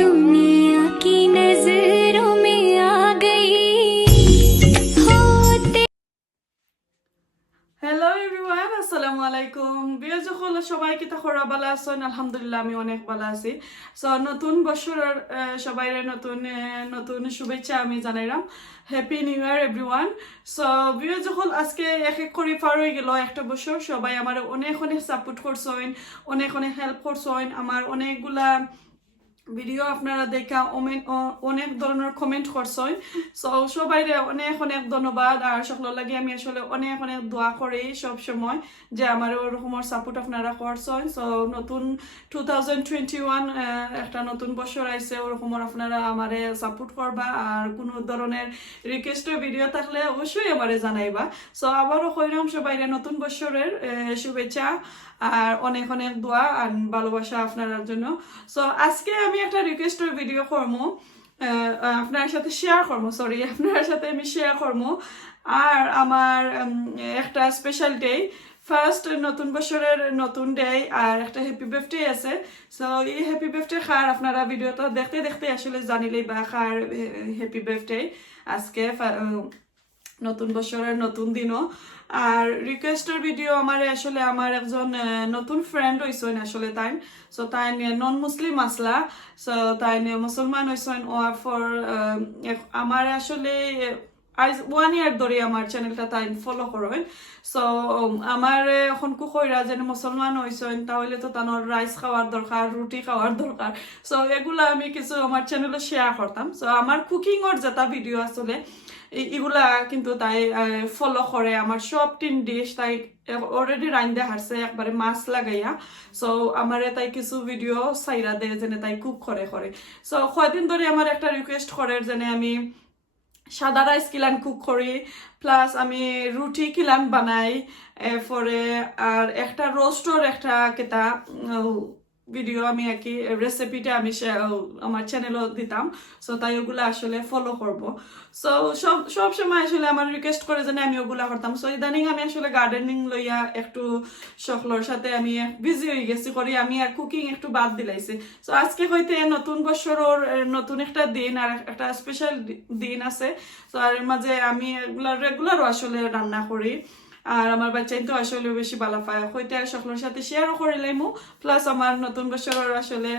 दुनिया की नजरों में आ गई होते। হ্যালো এভরিওয়ান, আসসালামু আলাইকুম। বিয়াজ হল সবাই কি তাখরা ভালো আছেন? আলহামদুলিল্লাহ আমি অনেক ভালো আছি। সো নতুন বছরের সবাইরে নতুন নতুন শুভেচ্ছা আমি জানাইলাম। Happy new year everyone. So বিয়াজ হল আজকে এক এক করে পার হয়ে গেল একটা বছর। সবাই আমার অনেক অনেক সাপোর্ট করছেন, অনেক অনেক হেল্প করছেন, আমার অনেকগুলা ভিডিও আপনারা দেখা অনেক ধরনের কমেন্ট করছেন। সো সবাই অনেক অনেক ধন্যবাদ। আর সকলের লাগে আমি আসলে অনেক অনেক দোয়া করি সব সময় যে আমার ওরকমের সাপোর্ট আপনারা করছেন। সো নতুন 2021 একটা নতুন বছর আইছে, ওরকমের আপনারা আমারে সাপোর্ট করবা। আর কোনো ধরনের রিকোয়েস্টের ভিডিও থাকলে অবশ্যই আমারে জানাইবা। সো আবারও কইলাম সবাই নতুন বছরের শুভেচ্ছা আর অনেক অনেক দোয়া আর ভালোবাসা আপনার জন্য। সো আজকে আমি একটা রিকোয়েস্টের ভিডিও করবো, আপনার সাথে শেয়ার করবো, আপনার সাথে আমি শেয়ার করবো। আর আমার একটা স্পেশাল ডে, ফার্স্ট নতুন বছরের নতুন ডে, আর একটা হ্যাপি বার্থডে আছে। সো এই হ্যাপি বার্থডে খার আপনারা ভিডিওটা দেখতে দেখতে আসলে জানিলেই বা খার হ্যাপি বার্থডে আজকে নতুন বছরের নতুন দিনও। আর রিকোয়েস্টের ভিডিও আমার আসলে আমার একজন নতুন ফ্রেন্ড হয়েছেন আসলে তাই। সো তাই নন মুসলিম আসলা। সো তাই মুসলমান হয়েছেন ও ফর আমার আসলে আজ 1 ইয়ার ধরে আমার চ্যানেলটা তাই ফলো করেন। সো আমার এখন কুকইরা যেন মুসলমান হয়েছেন তাহলে তো তানোর রাইস খাওয়ার দরকার, রুটি খাওয়ার দরকার। সো এগুলা আমি কিছু আমার চ্যানেলে শেয়ার করতাম। সো আমার কুকিংয়ের যেটা ভিডিও আসলে এগুলা কিন্তু তাই ফলো করে। আমার সব 3 ডিশ তাই অলরেডি রাইন্দা হারছে একবারে মাছ লাগাইয়া। সো আমার তাই কিছু ভিডিও সাইরা দেয় যেন তাই কুক করে। সো কয়দিন ধরে আমার একটা রিকোয়েস্ট করে যেন আমি সাদা রাইস কিলান কুক করি, প্লাস আমি রুটি কিলান বানাই, এরপরে আর একটা রোস্টর একটা কেতা ভিডিও আমি আর কি রেসিপিটা আমি আমার চ্যানেলও দিতাম। সো তাই ওগুলো আসলে ফলো করব। সো সব সময় আসলে আমার রিকোয়েস্ট করে যে আমি ওগুলা করতাম। সো ইদানিং আমি আসলে গার্ডেনিং লইয়া একটু সকলের সাথে আমি বিজি হয়ে গেছি করি, আমি আর কুকিং একটু বাদ দিলাইছি। সো আজকে হইতে নতুন বছরের নতুন একটা দিন আর একটা স্পেশাল দিন আছে। সো আর এর মাঝে আমি এগুলা রেগুলারও আসলে রান্না করি। আর আমার বাচ্চাই তো আসলে বেশি ভালো পায় হইতে আর সকলের সাথে শেয়ারও করিলাইমু, প্লাস আমার নতুন বছরের আসলে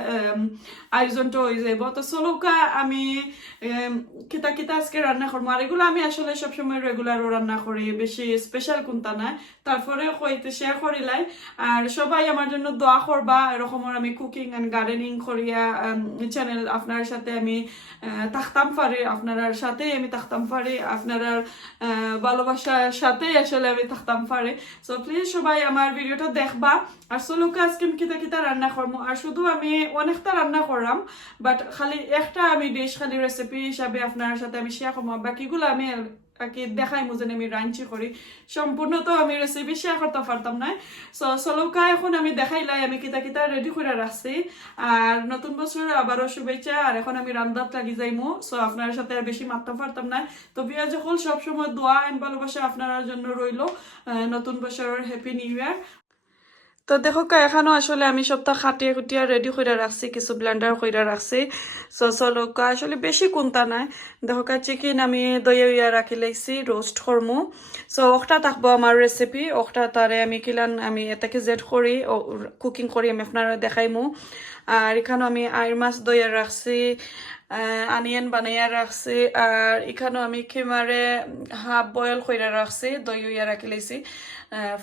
আয়োজনটা হয়ে যাইব। তো চলুকা আমি কিতা কিতা আজকে রান্না করবো। আর এগুলো আমি আসলে সবসময় রেগুলারও রান্না করি, বেশি স্পেশাল কোনটা নাই। তারপরে হইতে শেয়ার করিলাই। আর সবাই আমার জন্য দোয়া করবা, এরকমের আমি কুকিং অ্যান্ড গার্ডেনিং করিয়া চ্যানেল আপনার সাথে আমি থাকতাম পারি, আপনার সাথে আমি থাকতাম পারি, আপনার ভালোবাসার সাথে আসলে আমি থাকতাম পারি। সো প্লিজ সবাই আমার ভিডিওটা দেখবা। আর চলুকা আজকে কিতা কিতা রান্না করবো। আর শুধু আমি অনেকটা রান্না করলাম, বাট খালি একটা আমি ডিশ খালি রেসিপি হিসাবে আপনার সাথে আমি শেয়ার করবো। বাকিগুলো আমি দেখাই মুজেন আমি রাঞ্চি করি, সম্পূর্ণ তো আমি রেসিপি শেয়ার করতে পারতাম না। সো চলুকা এখন আমি দেখাইলাই আমি কিতা কিতা রেডি করে রাখছি। আর নতুন বছর আবারও শুভেচ্ছা। আর এখন আমি রান্নাত লাগি যাইমু। সো আপনার সাথে আর বেশি মারতে পারতাম না। তো বিয়া যখন সবসময় দোয়া এন্ড ভালোবাসা আপনার জন্য রইল। নতুন বছরের হ্যাপি নিউ ইয়ার। তো দেখো এখানেও আসলে আমি সবটা খাটিয়ে খুটিয়া রেডি করে রাখছি, কিছু ব্লেন্ডার করে রাখছি। সো চলো আসলে বেশি কোনটা নাই। দেখো চিকেন আমি দইয়া রাখি লাইছি রোস্ট করমু। সো ওটা থাকবো আমার রেসিপি, ওটা তারে আমি কিলান আমি এটাকে জেড করি কুকিং করি আমি আপনারা দেখাইমু। আর এখানেও আমি আইর মাছ দইয়া রাখছি, আনিয়ন বানাইয়া রাখছি। আর এখানেও আমি কিমারে হাফ বয়েল করে রাখছি, দই হইয়া রাখি লাইছি।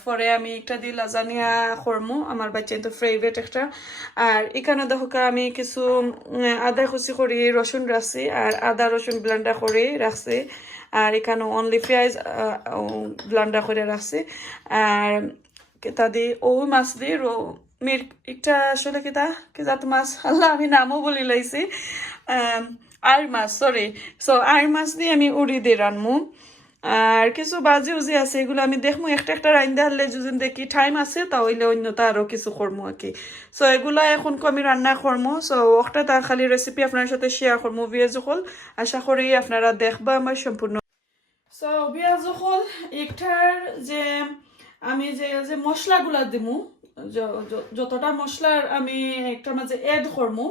পরে আমি একটা দিয়ে লাজানিয়া করমু, আমার বাচ্চাই তো ফেভারিট একটা। আর এখানে দেখো আমি কিছু আদা কুচি করি রসুন রাখছি, আর আদা রসুন ব্লেন্ডার করে রাখছি। আর এখানে অনলি পেঁয়াজ ব্লেন্ডার করে রাখছি। আর তা দিয়ে মাছ দিয়ে একটা আসলে কিতা তো মাছ আল্লাহ আমি নামও বলি লাইছি, আর মাছ সো আর মাছ দিয়ে আমি উড়ি দিয়ে রানমু। আর কিছু বাজি উজি আছে এগুলো আমি দেখবো একটা একটা রান্না হলে যদি দেখি টাইম আছে তাহলে অন্যটা আরো কিছু করবো আর কি। সো এগুলা এখন আমি রান্না করবো। সো একটা তার খালি রেসিপি আপনার সাথে শেয়ার করবো বিয়ে যখন, আশা করি আপনারা দেখবা আমার সম্পূর্ণ। সো বিয়ে যখন একটার যে আমি যে মশলাগুলা দিমু যতটা মশলার আমি একটা মাঝে অ্যাড করবো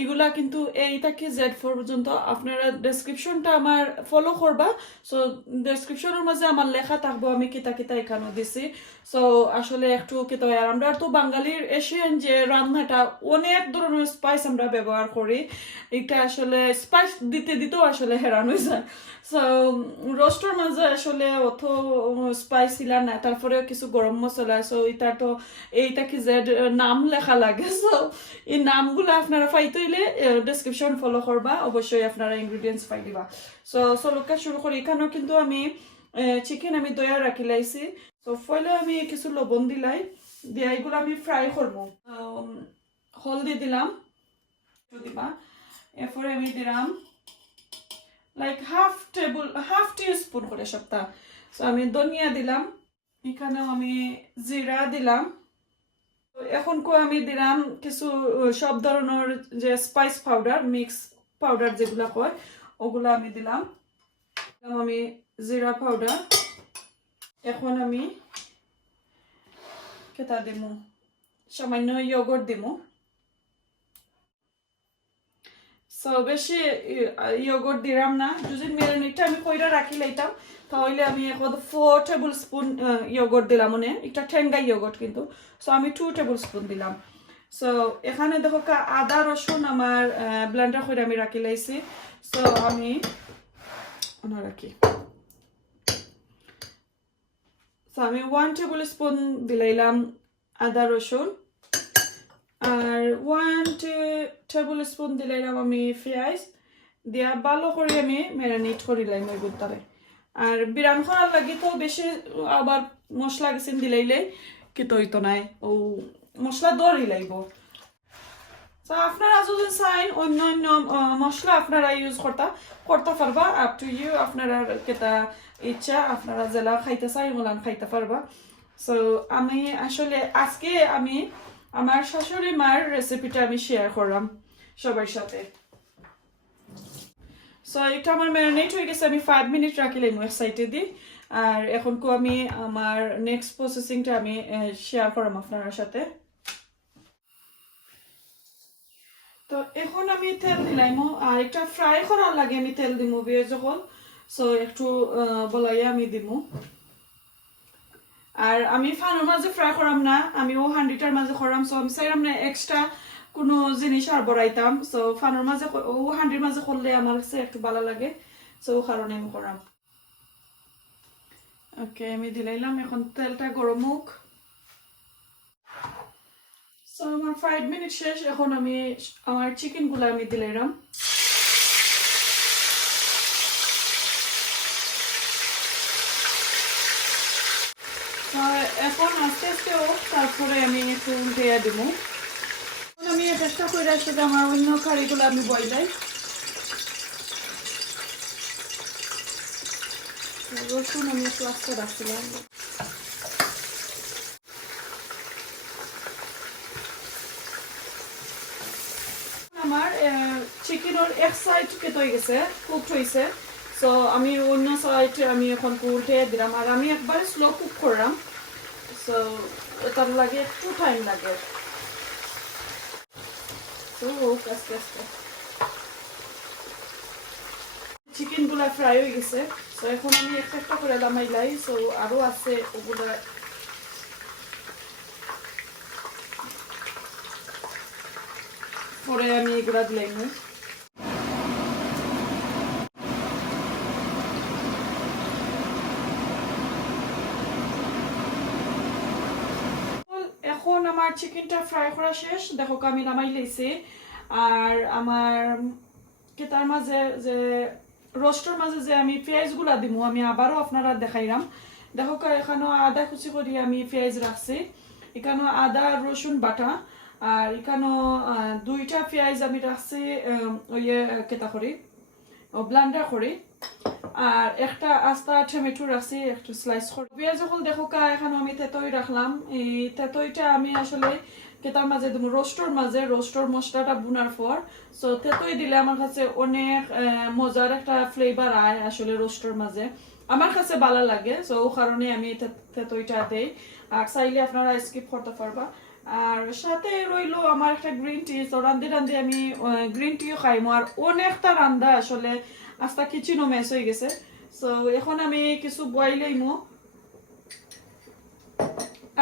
এগুলা কিন্তু এই থেকে Z4 পর্যন্ত আপনারা ডেসক্রিপশনটা আমার ফলো করবা। সো ডেসক্রিপশনের মাঝে আমার লেখা থাকবো আমি কিতা কিতা এখানে দিছি। সো আসলে একটু কিতা হয়, আর আমরা তো বাঙালির এশিয়ান যে রান্নাটা অনেক ধরনের স্পাইস আমরা ব্যবহার করি, এটা আসলে স্পাইস দিতে দিতেও আসলে হেরান হয়ে যায়। সো রোস্টের মাঝে আসলে অত স্পাইস ছিল না, তারপরে কিছু গরম মশলা। সো এটা তো এইটা কি যে নাম লেখা লাগে। সো এই নামগুলো আপনারা পাইতে হইলে ডেসক্রিপশন ফলো করবা, অবশ্যই আপনারা ইনগ্রিডিয়েন্টস পাই দিবা। সো চলকা শুরু করি। এখানেও কিন্তু আমি চিকেন আমি দয়া রাখি লাইছি। সো ফলে আমি কিছু লবণ দিলাই, দিয়া এগুলো আমি ফ্রাই করবো। হলদি দিলাম দিবা, এরপরে আমি দিলাম লাইক হাফ টি স্পুন করে সবটা। সো আমি ধনিয়া দিলাম, এখানেও আমি জিরা দিলাম। এখন আমি দিলাম কিছু সব ধরনের যে স্পাইস পাউডার, মিক্স পাউডার যেগুলা কয় ওগুলা আমি দিলাম। আমি জিরা পাউডার, এখন আমি কেটা দিমু সামান্য ইয়োগর্ট দিমু। সো বেশি ইয়োগর্ট দিলাম না, যদি মেরিনেটটা আমি কইরা রাখি লাইতাম তাহলে আমি এখন 4 টেবিল স্পুন ইয়োগর্ট দিলাম, মানে একটা ঠেঙ্গা ইয়োগর্ট কিন্তু। সো আমি 2 টেবিল স্পুন দিলাম। সো এখানে দেখো আদা রসুন আমার ব্লেন্ডার করে আমি রাখি লাইছি। সো আমি রাখি, সো আমি 1 টেবিল স্পুন দিলাইলাম আদা রসুন, আর 1 টেবিল স্পুন দিলাইলাম আমি পেঁয়াজ দিয়া ভালো করে আমি ম্যারিনেট করিলাম ওই গুতারে। আর বিরাম করার লাগি তো বেশি আবার মশলা গেছেন দিলাইলে কিন্তু হইতো নাই, ও মশলা দরই লাগব। তো আপনারা যদি চাইন অন্য অন্য মশলা আপনারা ইউজ করতে পারবা, আপ টু ইউ, আপনারা কেটা ইচ্ছা, আপনারা জেলা খাইতে চাই ওলান খাইতে পারবা। সো আমি আসলে আজকে আমি আমার শাশুড়ি মার রেসিপিটা আমি শেয়ার করলাম সবার সাথে। সো এটা আমার ম্যারিনেট হয়ে গেছে, আমি 5 মিনিট রাখিলাম এক সাইডে দিই। আর এখন আমি আমার নেক্সট প্রসেসিংটা আমি শেয়ার করলাম আপনার সাথে। তো এখন আমি তেল দিলাম, আর একটা ফ্রাই করার লাগে আমি তেল দিমু বিয়ে যখন। সো একটু বলাইয়া আমি দিমু। আর আমি ফানোর মাঝে ফ্রাই করাম না, আমি ও হান্ডিটার মাঝে করাম। সো আমি চাইলাম না এক্সট্রা কোনো জিনিস আর বড়াইতাম। সো ফানোর মাঝে ও হান্ডির মাঝে করলে আমার কাছে একটু ভালো লাগে, সো ও কারণে আমি করাম। ওকে, আমি দিলাইলাম, এখন তেলটা গরম হোক। সো আমার 5 মিনিট শেষ, এখন আমি আমার চিকেন গুলো আমি দিলাইলাম। এখন আস্তে আস্তে হোক, তারপরে আমি একটু উল্টে দিব। আমি চেষ্টা করে আসলে আমার অন্য কারিগুলো আমি বইলাই। রসুন আমি একটু আস্তে রাখছিলাম। আমার চিকেনের এক সাইড কেটে হয়ে গেছে, কুকড হয়েছে। সো আমি অন্য সাইড আমি এখন উল্টে দিলাম, আর আমি একবার স্লো কুক করলাম। সো এটার লাগে একটু টাইম লাগে। আস্তে আস্তে চিকেন গুলা ফ্রাই হয়ে গেছে। তো এখন আমি একটা একটা করে দামাইলাই। সো আরো আছে ওগুলা, পরে আমি এগুলা দিলাই না। এখন আমার চিকেনটা ফ্রাই করা শেষ, দেখো আমি নামাই লাইছি। আর আমার কেতার মাঝে যে রোস্টের মাঝে যে আমি পেঁয়াজগুলা দিব, আমি আবারও আপনারা দেখাইলাম। দেখো এখানেও আদা কুচি করে আমি পেঁয়াজ রাখছি, এখানেও আদা রসুন বাটা, আর এখানেও 2টা পেঁয়াজ আমি রাখছি ওই কেতা করি ব্লান্ডার করি, আর একটা আস্তা টমেটো রাখছি একটু স্লাইস করে। পেঁয়াজ যখন দেখো এখানে আমি তেতই রাখলাম। এই তেতইটা আমি আসলে কেতার মাঝে দেবো রোস্টর মশলাটা বুনার পর। সো তেতই দিলে আমার কাছে অনেক মজার একটা ফ্লেভার আয় আসলে রোস্টর মাঝে, আমার কাছে ভালো লাগে। সো ও কারণে আমি তেতইটা দেই, আর চাইলে আপনারা স্কিপ করতে পারবা। আর সাথে রইলো আমার একটা গ্রিন টি। তো রান্ধে রান্ধে আমি গ্রিন টিও খাইমো, আর অনেকটা রান্ধা আসলে আস্তা কিচেনও মেস হয়ে গেছে। সো এখন আমি কিছু বয়েল লইমো।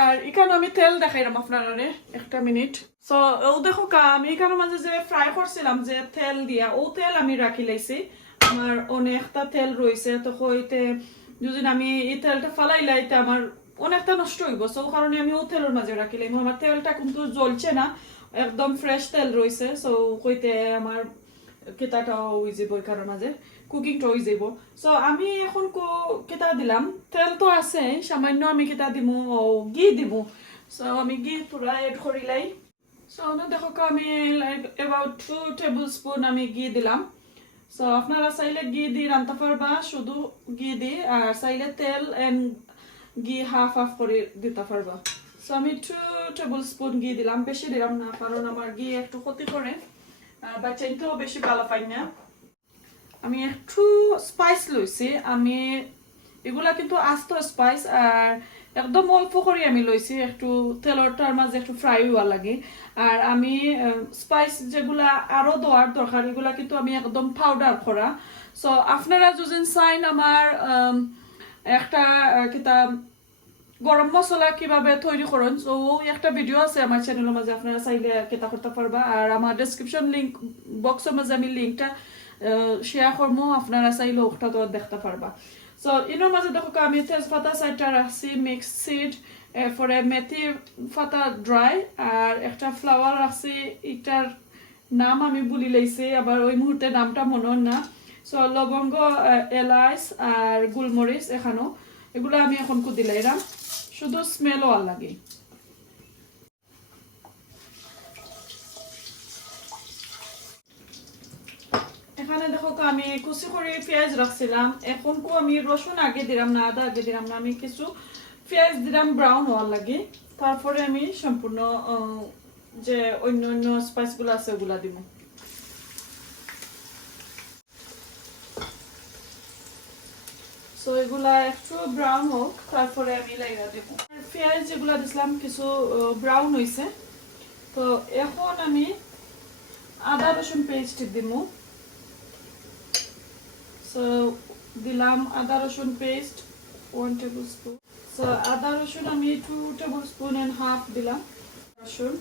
আর এখানে আমি তেল দেখাইলাম আপনারা একটা মিনিট। সো ও দেখো আমি এখানে মাঝে যে ফ্রাই করছিলাম যে তেল দিয়া, ও তেল আমি রাখি লাইছি। আমার অনেকটা তেল রয়েছে, তো হইতে যদি আমি এই তেলটা ফালাই লাইতে আমার অনেকটা নষ্ট হইব। সো কারণে আমি ও তেলের মাঝে রাখি লাইম। আমার তেলটা কিন্তু জ্বলছে না, একদম ফ্রেশ তেল রয়েছে। সো কইতে আমার কেতাটাও হয়ে যাব, কারণ মাঝে কুকিংটা হয়ে যাব। সো আমি এখন কেতা দিলাম, তেল তো আছে সামান্য, আমি কেতা দিমু ঘি দিমু। সো আমি ঘি পুরা এড করিলাই। সো দেখো আমি অ্যাবাউট 2 টেবিল স্পুন আমি ঘি দিলাম। সো আপনারা চাইলে ঘি দিয়ে রান্না পারবা, শুধু ঘি দিয়ে, আর চাইলে তেল এন্ড ঘি হাফ হাফ করে দিতে পারবা। সো আমি 2 টেবিল স্পুন ঘি দিলাম, বেশি দিলাম না, কারণ আমার ঘি একটু ক্ষতি করে, বাচ্চাইতেও বেশি ভালো পাই না। আমি একটু স্পাইস লইছি, আমি এগুলা কিন্তু আস্ত স্পাইস, আর একদম অল্প করে আমি লইছি, একটু তেলটার মাঝে একটু ফ্রাই হওয়া লাগে। আর আমি স্পাইস যেগুলা আরো দেওয়ার দরকার, এগুলা কিন্তু আমি একদম পাউডার করা। সো আপনারা যদি চাইন আমার একটা কিতা গরম মশলা কিভাবে তৈরি করেন, তো একটা ভিডিও আছে আমার চ্যানেলের মাঝে, আপনারা চাইলে কেতা করতে পারবা। আর আমার ডেসক্রিপশন লিঙ্ক বক্সের মাঝে আমি লিঙ্কটা শেয়ার করবো, আপনারা চাইলে ওটা তো দেখতে পারবা। সো ইনোর মাঝে দেখো আমি তেজপাতা 4টা রাখছি, মিক্স সিড, এরপরে মেথি পাতা ড্রাই, আর একটা ফ্লাওয়ার রাখছি, এটার নাম আমি ভুলি লাইছি, আবার ওই মুহূর্তে নামটা মনে না। সো লবঙ্গ, এলাচ আর গোলমরিচ এখানেও, এগুলো আমি এখন কুদিলাইরাম, শুধু স্মেলও আর লাগে। এখানে দেখো আমি কুচি করে পেঁয়াজ রাখছিলাম, এখন আমি রসুন আগে দিলাম না, আদা আগে দিলাম না, আমি কিছু পেঁয়াজ দিলাম ব্রাউন হওয়ার লাগে। তারপরে আমি সম্পূর্ণ যে অন্য অন্য স্পাইস গুলো আছে ওগুলা দিব। সো এগুলা একটু ব্রাউন হোক, তারপরে আমি লাইরা দেব। পেঁয়াজ যেগুলা দিছিলাম কিছু ব্রাউন হয়েছে, তো এখন আমি আদা রসুন পেস্ট দিব। সো দিলাম আদা রসুন পেস্ট 1 টেবিল স্পুন। সো আদা রসুন আমি 2 টেবিল স্পুন এন্ড হাফ দিলাম রসুন।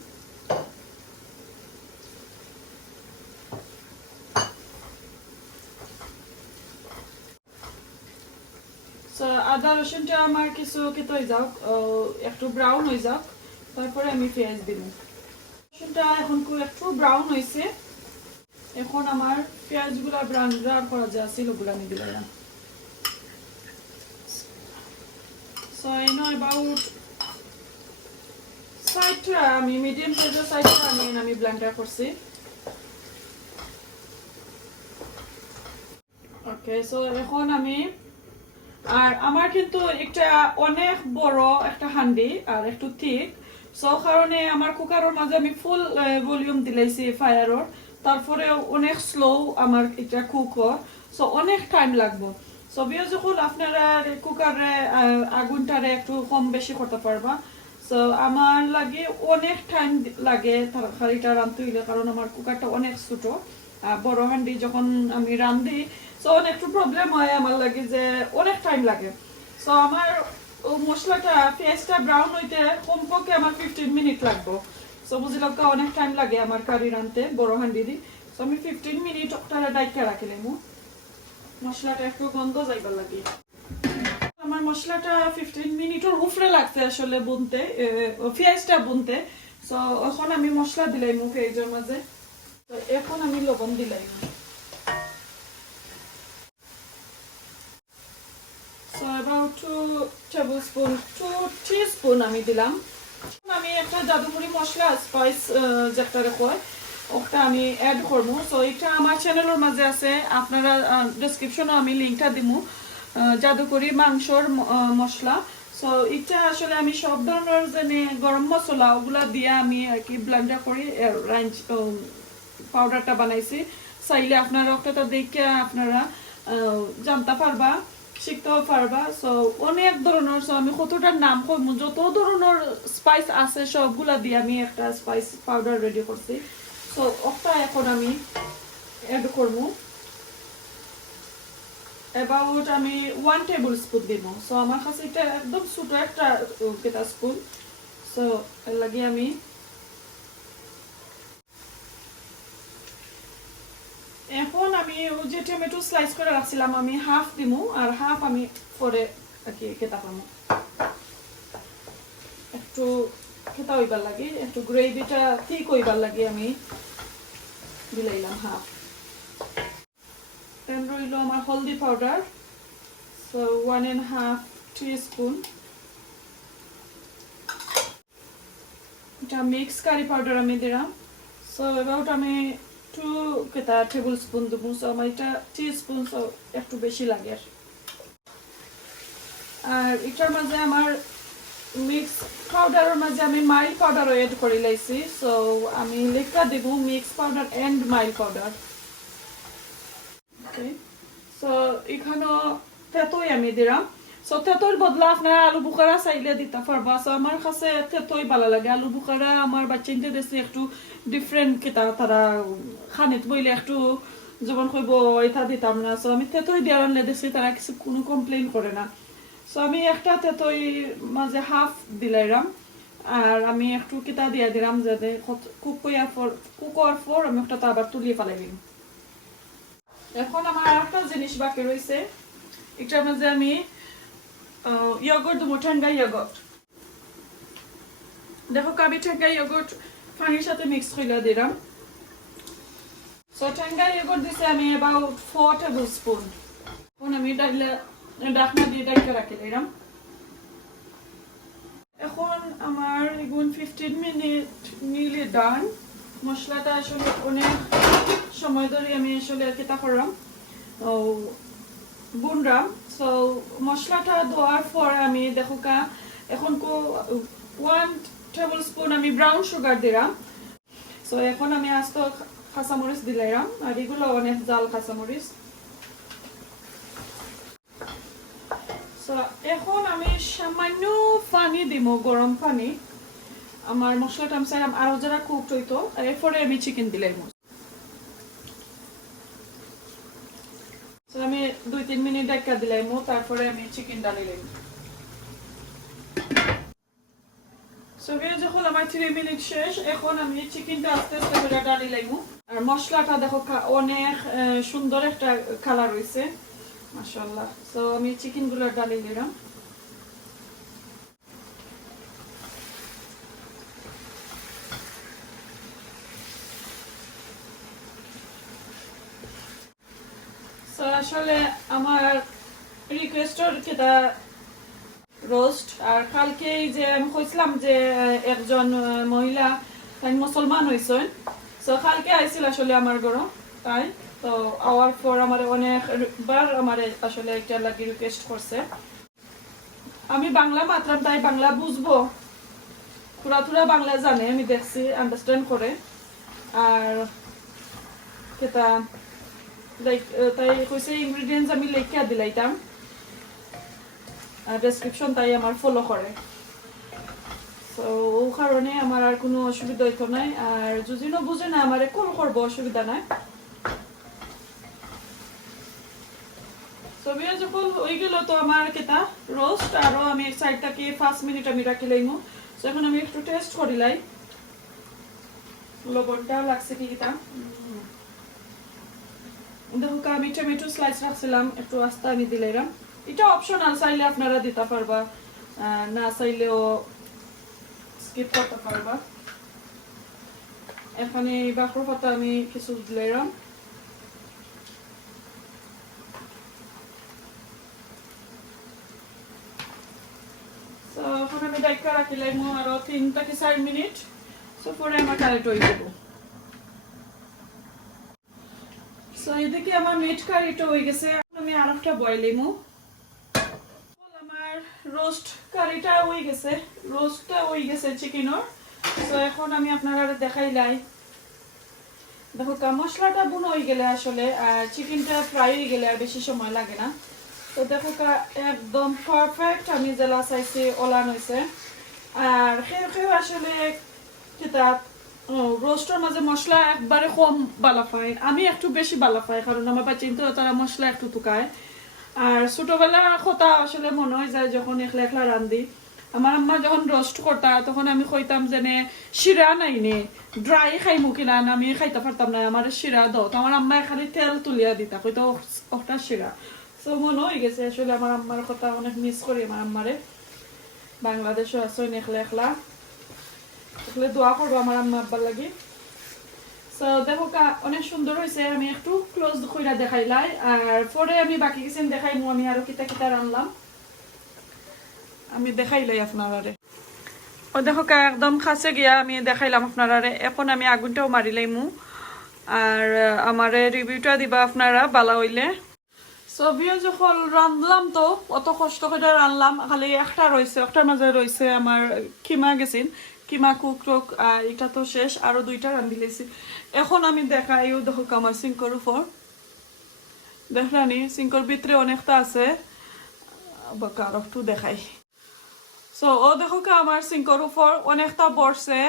সো আদা রসুনটা আমার কিছু কেটে হয়ে যাক, একটু ব্রাউন হয়ে যাক, তারপরে আমি পেঁয়াজ দিব। রসুনটা এখন একটু ব্রাউন হয়েছে, এখন আমার পেঁয়াজগুলা ব্রাউন করা যা ছিল ওগুলো আমি দিলাম। সো অ্যাবাউট সাইডটা আমি মিডিয়াম সাইজের সাইডটা আমি ব্লেন্ডার করছি। ওকে, সো এখন আমি, আর আমার কিন্তু একটা অনেক বড় একটা হান্ডি আর একটু ঠিক, সো কারণে আমার কুকারের মাঝে আমি ফুল ভলিউম দিলাইছি ফায়ারের, তারপরে অনেক স্লো আমার এটা কুক হয়, সো অনেক টাইম লাগবে। সো যখন আপনারা কুকারে আগুনটারে একটু কম বেশি করতে পারবা। সো আমার লাগে অনেক টাইম লাগে তরকারিটা রাঁধতে হইলে, কারণ আমার কুকারটা অনেক ছোট, বড় হান্ডি যখন আমি রাঁধি সো একটু প্রবলেম হয়, আমার লাগে যে অনেক টাইম লাগে। সো আমার মশলাটা পেঁয়াজটা ব্রাউন হইতে কমপক্ষে আমার 15 মিনিট লাগবে। সো বুঝলাম অনেক টাইম লাগে আমার কারি রাঁধতে বড় হান্ডি দি। সো আমি 15 মিনিট ওটারে ডাইকা রাখিলাম, মশলাটা একটু গন্ধ যাইবার লাগে। আমার মশলাটা 15 মিনিটের উপরে লাগছে আসলে বুনতে, পেঁয়াজটা বুনতে। সো এখন আমি মশলা দিলাম পেঁয়াজের মাঝে, তো এখন আমি লবণ দিলাম। So about 2 tablespoon, 2 teaspoon আমি দিলাম। আমি একটা জাদুকরি মশলা স্পাইস যেটা কয় ওটা আমি অ্যাড করব। সো এটা আমার চ্যানেলের মাঝে আছে, আপনারা ডেসক্রিপশনে আমি লিংকটা দিমু, জাদুকরি মাংসর মশলা। সো এটা আসলে আমি সব ধরনের যে গরম মশলা ওগুলা দিয়ে আমি আর কি ব্লেন্ডার করে রাঞ্চ পাউডারটা বানাইছি। চাইলে আপনারা ওটা দেখে আপনারা জানতে পারবা। শিখতেও পারবা। সো অনেক ধরনের, সো আমি কতটার নাম কইম, যত ধরনের স্পাইস আছে সবগুলা দিয়ে আমি একটা স্পাইস পাউডার রেডি করছি। সো ওটা এখন আমি অ্যাড করব। অ্যাবাউট আমি 1 টেবিল স্পুন দিব। সো আমার কাছে এটা একদম ছোট একটা কেটা স্পুন। সো এর লাগে আমি এখন আমি ওই যে টমেটো স্লাইস করে রাখছিলাম আমি হাফ দিমু, আর হাফ আমি পরে কেটা পাবো। একটু খেতা হইবার লাগে, একটু গ্রেভিটা ঠিক হইবার লাগে আমি দিলাইলাম হাফ। দেন রইল আমার হলদি পাউডার। So 1.5 teaspoon. এটা মিক্স কারি পাউডার আমি দিলাম। সো অ্যাবাউট আমি 2 টেবিল স্পুন দেবো। সো আমার এটা টিস্পুন, সো একটু বেশি লাগে। আর এটার মাঝে আমার মিক্স পাউডারের মাঝে আমি মাইল্ড পাউডারও এড করে লাইছি। সো আমি লেখা দেব mix powder and mild powder. Okay, so এখানেও তেতই আমি দিলাম। সো তেতইর বদলা আপনারা আলু বুখারা চাইলে দিতে পারবা। সো আমার কাছে তেতই ভালো লাগে। আলু বুখারা আমার বাচ্চাইতে দেশে একটু ডিফারেন্ট কেতা, তারা খানিত বইলে একটু যখন কইব এটা দিতাম না। সো আমি তেতই দেওয়ার আনলে দেশে তারা কিছু কোনো কমপ্লেন করে না। সো আমি একটা তেতই মাঝে হাফ দিলাইরাম, আর আমি একটু কেতা দিয়ে দিলাম যাতে কুকোয়ার পর আমি একটা আবার তুলিয়ে ফেলাই দিই। এখন আমার একটা জিনিস বাকি রয়েছে, এটার মাঝে আমি ইয়োগর্ট দেবো, ঠান্ডা ইয়োগর্ট। দেখো কাবি ঠান্ডা ইয়োগর্ট পানির সাথে মিক্স করে দিলাম। সো ঠান্ডা ইয়োগর্ট দিছে আমি অ্যাবাউট 4 টেবিল স্পুন। এখন আমি ডাকনা দিয়ে ডাইকা রাখি দিলাম। এখন আমার এগুন 15 মিনিট নিলে ডান। মশলাটা আসলে অনেক সময় ধরে আমি আসলে কেটা করলাম বুনরাম। সো মশলাটা দেওয়ার পর আমি দেখো এখন 1 টেবিল স্পুন আমি ব্রাউন সুগার দিলাম। সো এখন আমি আস্ত কাঁচামরিচ দিলাম, আর এগুলো অনেক জাল কাঁচামরিচ। সো এখন আমি সামান্য পানি দিব, গরম পানি। আমার মশলাটা আমি চাইলাম আরো যারা কুকড হইতো, এরপরে আমি চিকেন দিলাম। আমি 2-3 মিনিট ঢাকা দিলাম, তারপরে আমি চিকেন ডালিলাম। সো যখন আমার 3 মিনিট শেষ, এখন আমি চিকেনটা আস্তে আস্তে করে ডালিলাম। আর মশলাটা দেখো অনেক সুন্দর একটা কালার হয়েছে, মাশাআল্লাহ। সো আমি চিকেন গুলো ডালিয়ে দিলাম। আসলে আমার রিকোয়েস্টের যেটা রোস্ট, আর কালকে যে আমি কইছিলাম যে একজন মহিলা তাই মুসলমান হয়েছেন। সো কালকে আইছিল আসলে আমার ঘরে, তাই তো আওয়ার পর আমার অনেকবার আমার আসলে এটা লাগি রিকোয়েস্ট করছে। আমি বাংলা মাত্রাম, তাই বাংলা বুঝবো, থোড়া থোড়া বাংলা জানে, আমি দেখছি আন্ডারস্ট্যান্ড করে। আর সেটা তাই কইছে ইনগ্রেডিয়েন্টস আমি লেখা দিলাইতাম, ডেসক্রিপশন তাই আমার ফলো করে। তো ও কারণে আমার আর কোনো অসুবিধা হইতো নাই। আর যদি না বুঝে না আমার কল করবো, অসুবিধা নাই। ছবি যখন হয়ে গেল তো আমার কেটা রোস্ট, আরো আমি সাইডটাকে 5 মিনিট আমি রাখি লাইমু। তো এখন আমি একটু টেস্ট করিলাই লবণটা লাগছে কি কিটা। দেখো আমি টমেটো স্লাইস রাখছিলাম, একটু আস্তে আমি দিলাম। এটা অপশনাল, চাইলে আপনারা দিতে পারবা, না চাইলেও স্কিপ করতে পারবা। এখানে বাকর পাতা আমি কিছু দিলাম। তো এখন আমি ডাইকা রাখিলাম আরো 3 থেকে 4 মিনিট। তো পরে আমার কারেক্ট হয়ে যাবো। সো এদিকে আমার মিট কারিটা হয়ে গেছে, আমি আরেকটা বয়েল দিমু। আমার রোস্ট কারিটা হয়ে গেছে, রোস্টটা হয়ে গেছে চিকেনের। তো এখন আমি আপনারা দেখাইলাই। দেখো মশলাটা বুনো হয়ে গেলে আসলে আর চিকেনটা ফ্রাই হয়ে গেলে আর বেশি সময় লাগে না। তো দেখো একদম পারফেক্ট আমি জেলা চাইছি ওলান হয়েছে। আর কেউ আসলে কিতাব রোস্টের মাঝে মশলা একবারে কম বালা পায়, আমি একটু বেশি বালা পাই, কারণ আমার বাচ্চা তো তারা মশলা একটু টুকায়। আর ছোটবেলা কথা আসলে মনে হয় যায় যখন একলা একলা রান্ধি, আমার আম্মা যখন রোস্ট করতা তখন আমি কইতাম যে শিরা নাই নে, ড্রাই খাইমু কিনা, আমি খাইতে পারতাম না, আমার শিরা দাও। তো আমার আম্মা খালি তেল তুলিয়া দিতা, কইতো ওটা শিরা। তো মনে হয়ে গেছে আসলে আমার আম্মার কথা অনেক মিস করি আমার আম্মারে। বাংলাদেশও আছে একলা একলা, তাহলে দোয়া করবো আমার আম্মা আব্বার লাগি। তো দেখো অনেক সুন্দর হয়েছে, আমি একটু ক্লোজ কইরা দেখাইলাই, আর পরে আমি বাকি কিছু দেখাইমু আমি আরো কিতা কিতা রান্নলাম, আমি দেখাইলাই আপনারারে। ও দেখো একদম কাছে গিয়া আমি দেখাইলাম আপনারারে। এখন আমি আগুনটাও মারি লাইমু, আর আমার রিভিউটা দিবা আপনারা বালা হইলে। সবিও যখন রান্ধলাম তো অত কষ্ট করে রান্ধলাম, খালি একটা রয়েছে, একটার মাঝে রয়েছে আমার কিমা গেছিন, কিমা কুক টুক, আর এটা তো শেষ, আরো দুইটা রান্ধি লেছি। এখন আমি দেখাইও দেখো আমার সিঙ্কর উপর, দেখলানি সিঙ্কর ভিতরে অনেকটা আছে, আর একটু দেখাই। সো ও দেখো আমার সিঙ্কর উপর অনেকটা বসছে।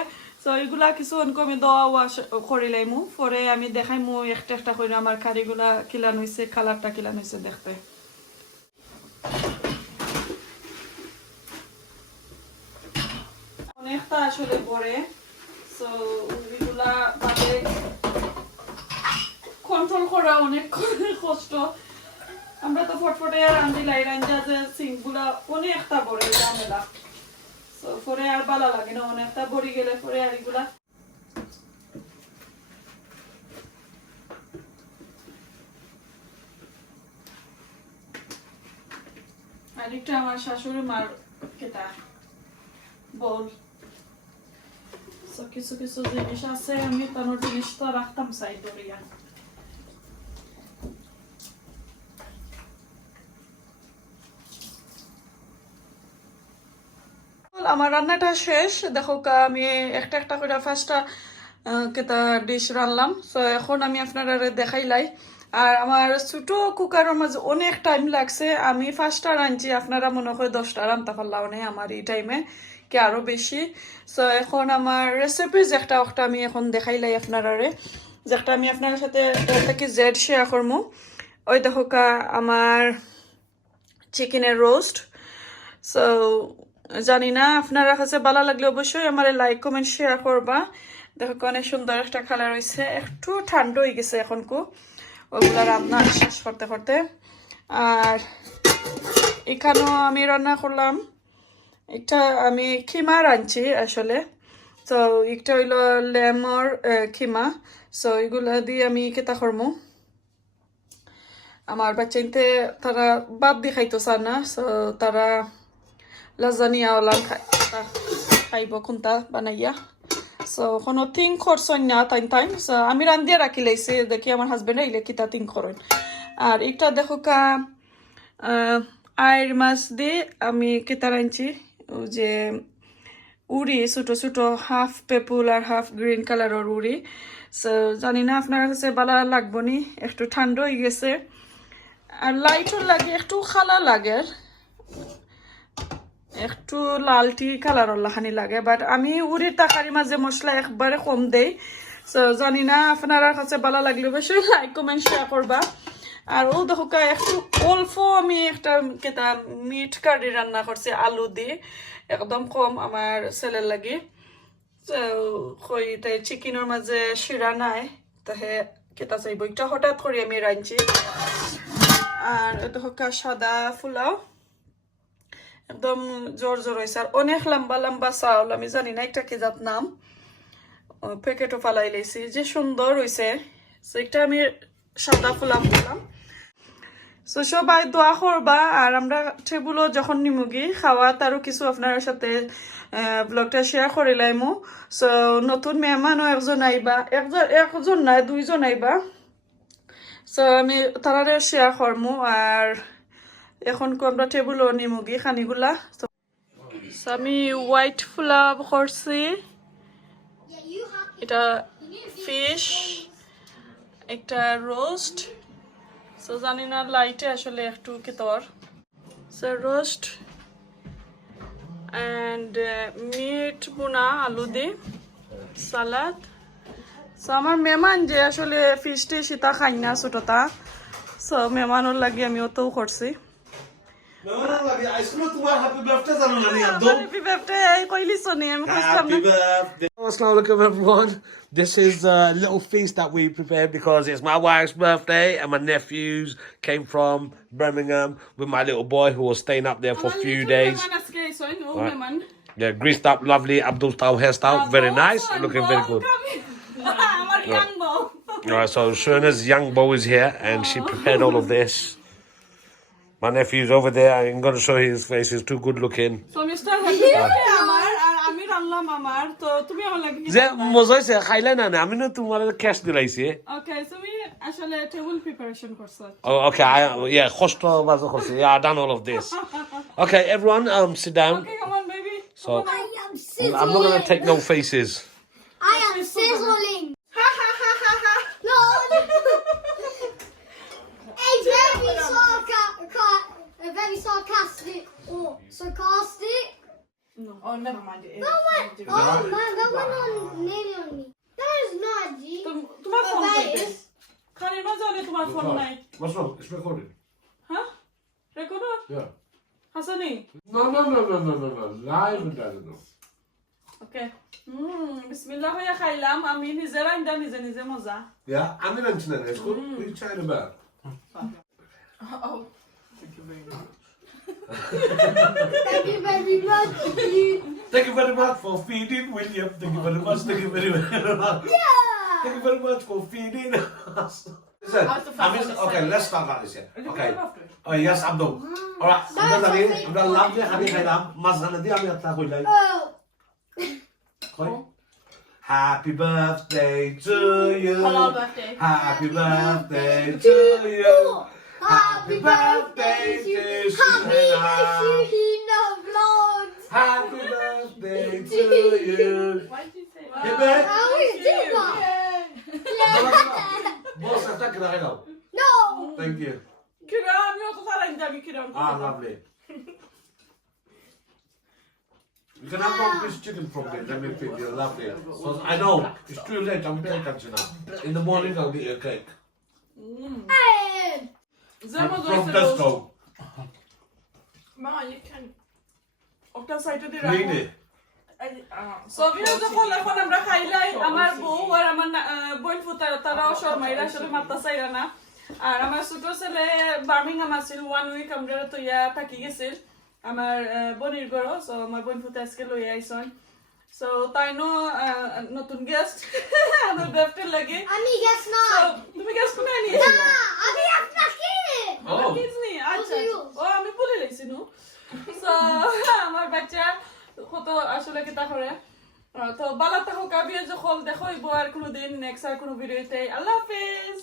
সো এগুলা কিছু আমি দোয়া ওয়াশ করিলাইমু, পরে আমি দেখাইমু একটা একটা করে আমার কারিগুলা কিলান হয়েছে, কালারটা কিলান হয়েছে দেখতে। অনেকটা আসলে পরে, সো এগুলা বাদে কন্ট্রোল করা অনেক কষ্ট। আমরা তো ফটফটে রান্ধি লাই, রান্ধা যে সিঙ্কগুলা অনেকটা বড় ঝামেলা, সো পরে আর ভালো লাগে না, অনেকটা বড়ি গেলে পরে আর এগুলা। আর একটা আমার শাশুড়ি মার কেটা বল, সো কিছু কিছু জিনিস আছে আমি তানোর জিনিস তো রাখতাম সাইড করিয়া। আমার রান্নাটা শেষ, দেখো আমি একটা একটা করে ফার্স্টটা কেটা ডিশ রান্নলাম। সো এখন আমি আপনারা দেখাইলাই, আর আমার ছোট কুকারের মাঝে অনেক টাইম লাগছে, আমি ফার্স্টটা রাঁধছি, আপনারা মনে হয় 10টা রান্না পারলাম না আমার এই টাইমে, কি আরো বেশি। সো এখন আমার রেসিপিজ একটা আমি এখন দেখাইলাই আপনারা, যেটা আমি আপনার সাথে থেকে জেড শেয়ার করবো। ওই দেখো আমার চিকেনের রোস্ট। সো জানি না আপনারা কাছে ভালো লাগলে অবশ্যই আমার লাইক কমেন্ট শেয়ার করবা। দেখো অনেক সুন্দর একটা কালার হয়েছে, একটু ঠান্ডা হয়ে গেছে এখন ওগুলা রান্না শেষ করতে করতে। আর এখানেও আমি রান্না করলাম, একটা আমি খিমা রাঁধছি আসলে। তো একটা হইল লেমর খিমা। সো এগুলা দিয়ে আমি কেতা করবো, আমার বাচ্চাইতে তারা বাদ দিয়ে খাইতো চান না, সো তারা লাজানিয়া ওলা খাইব কোনটা বানাইয়া। সো কোনো থিং করছেন না টাইম। সো আমি রান্ধিয়া রাখি লাইছি, দেখি আমার হাজবেন্ডে এলে কিতা থিং করেন। আর এটা দেখো আয়ের মাছ দিয়ে আমি কেতা রাঁধছি, যে উড়ি ছোট ছোট হাফ পেপুল আর হাফ গ্রিন কালারের উড়ি। সো জানি না আপনার কাছে ভালো লাগবো নি, একটু ঠান্ডা হয়ে গেছে, আর লাইটও লাগে, একটু খালা লাগে, একটু লালটি কালারের লাখানি লাগে, বাট আমি উড়ির তরকারি মাঝে মশলা একবারে কম দেই। সো জানি না আপনার কাছে ভালো লাগলে অবশ্যই লাইক কমেন্ট শেয়ার করবা। আর ও দেখো একটু অল্প আমি একটা কেতা মিট কারি রান্না করছি আলু দিয়ে, একদম কম আমার ছেলের লাগে। কই তাই চিকেনের মাঝে শিরা নাই, তাহে কেতা চাইব একটা হঠাৎ করে আমি রাঁধছি। আর দেখো সাদা ফুলাও একদম জোর জোর হয়েছে, আর অনেক লম্বা লম্বা চাউল, আমি জানি না একটা কি জাত নাম, প্যাকেটও ফালাই লাইছি, যে সুন্দর হয়েছে। এটা আমি সাদা ফুলাম বললাম। সো সবাই দোয়া করবা, আর আমরা টেবুলও যখন নিমুগি খাওয়া তারও কিছু আপনার সাথে ব্লগটা শেয়ার করে লাইমু। সো নতুন মেহমানও একজন আইবা, একজন নাই দুইজন আইবা, সো আমি তারারে শেয়ার করমু। আর এখন আমরা টেবুলও নিমুগি খানিগুলা। আমি হোয়াইট পোলাও করছি, এটা ফিশ, একটা রোস্ট, সো জানি না লাইটে আসলে একটু কেতর সো রোস্ট অ্যান্ড মিট বোনা আলু দিয়ে সালাদ সো আমার মেহমান যে আসলে ফিশটি সীতা খাই না ছোটটা সো মেহমানোর লাগে আমি অতও করছি হ্যাপি বার্থডে কইলি সনি আমি কইছিলাম না Assalamu alaikum everyone. This is a little feast that we prepared because it's my wife's birthday and my nephews came from Birmingham with my little boy who was staying up there for a few days. Yeah, greased up, lovely Abdul Tawal hairstyle, very nice, looking very good. Alright, so Shuna's young bow is here and she prepared all of this. My nephew's over there, I'm going to show you his face, he's too good looking. So Mr. Happy birthday আমার আর আমি রান্নাম আমার তো তুমি আমার লাগে যে মজা হয়েছে খাইলে না আমি না তোমার ক্যাশ দিলাইছি ওকে তুমি আসলে টেবিল প্রিপারেশন করছো Oh, okay. Yeah, khoshto bazo khoshi. Yeah, I done all of this. Okay, everyone, sit down. Okay, come on baby. So I am sizzling. I'm not gonna take no faces. I am sizzling. No. It's very sarcastic or sarcastic. No, oh never mind. Oh man, that went on nearly on me. That is not G. তোমার phone That কইতে is. খালি না জানে তোমার phone নাই What's wrong? It's recording. হ্যাঁ recorder Yeah. Hasani No. Live and that. ওকে বিসমিল্লাহ হইয়া খাইলাম আমি নিজে রান্না নিজে নিজে মজা Yeah, I'm in internet. It's good. What are you chatting about? Oh, thank you very much. Thank you very much. Thank you very much for feeding William. Thank you very much. Thank you very much. Yeah. Thank you very much for feeding us. Listen, okay, let's start like this. Yeah. Okay. Oh yes, Abdul. All right. I'm lovely. Honey, khailam. Mazhana di ami atta koi lai. Oh. Happy birthday to you. Halal birthday. Happy birthday to you. Happy birthday to Happy Suhana. Suhina vlogs. Happy birthday to you. Why did you say Hey, babe. How is it? Boss, attack it now. No. Thank you. Kira, আমি অত সারাইন আমি কিরম Ah, lovely. You can have one piece chicken from me. Let me feed you. Lovely. 'Cause I know it's too late. I'm taking country now. In the morning, I'll get you a cake. Hey. Zemo From Tesco. Ma, you can ওটা সাইডে দিয়ে Clean রাখো it. সবিরা যখন এখন আমরা খাইলাই আমার বউ আর আমার বোন ফুতার তারাও শর্মাইরা আসলে মাত্রা চাইরা না আর আমার ছোট ছেলে বার্মিংহাম আছিল 1 উইক আমরা তো ইয়া থাকি গেছিল আমার বোনের ঘর সো আমার বোন ফুতা আজকে লই আইছন সো তাইনো নতুন গেস্ট আমার বেফটে লাগে আমি গেস So, না তুমি গেস্ট কোনে নিয়ে না আমি আপনাকে আমার Oh. কিডস নি আচ্ছা ও আমি বলে লাইছি নু সো আমার বাচ্চা কত আসলে কি তা করে তো বালা থাকুক আবিয়া যখন দেখো আর কোনোদিন নেক্সট আর কোনো ভিডিওতে আল্লাহ হাফেজ